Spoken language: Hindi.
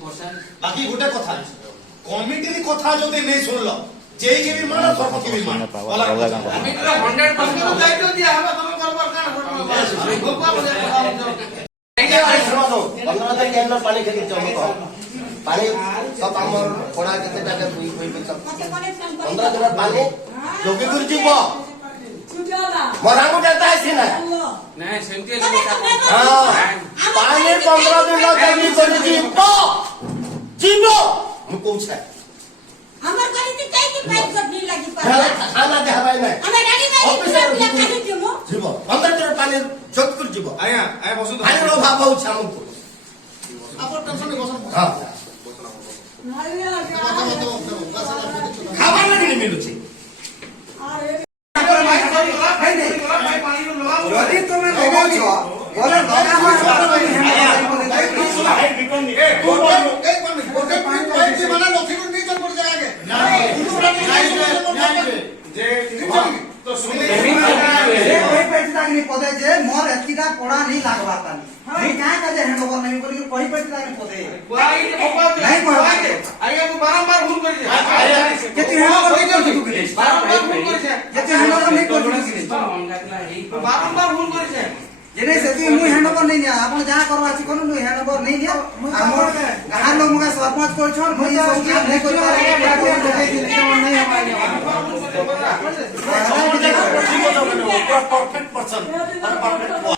बाकी गोटे कथा कमिटी री कथा जदि नै सुनलो जेई के भी माना सरपंच के भी माना कमिटी रा 100% दायित्व दिया हबे तमे करबर कान गोपा बोले एके आई सुनो तो 15 दिन के अंदर पानी खेली चमको पानी सब हमर कोड़ा केते टाके कोई सब 15 दिन पानी जोगी गुरु जीव मरांगो जाता है सिना नहीं सेमती हां पानी 15 दिन जोगी गुरु जीव मु कहू छै हमर करी त काई की पाइप सब नहीं लगी पर खाना दे हवाई नहीं हमें गाड़ी में खाली दियो जीव 15 दिन पानी जोगपुर जीव आया आया बसु पानी रो भाव बहुत छामु आपन टेंशन नहीं बसन हां खावा नहीं मिलु छी यदि तुम लगाओ बोले लगा पदे जे मोर एतिका पड़ा नहीं लागवा तानी नहीं का जे हैंडओवर नहीं बोली कोई पैसा नहीं पदे नहीं को आगे को बारंबार भूल कर जे केति हैंडओवर नहीं कर तू के बारंबार भूल कर जे केति हैंडओवर नहीं कर तू के बारंबार भूल कर जे जेने सेति मु हैंडओवर नहीं दिया आपण जहां करवा छी कोन नु हैंडओवर नहीं दिया हमर गां लोग मुगा सरपंच को छोड़ मु ये सब काम नहीं कर पारे नहीं हमारे परफेक्ट पर्सन परफेक्ट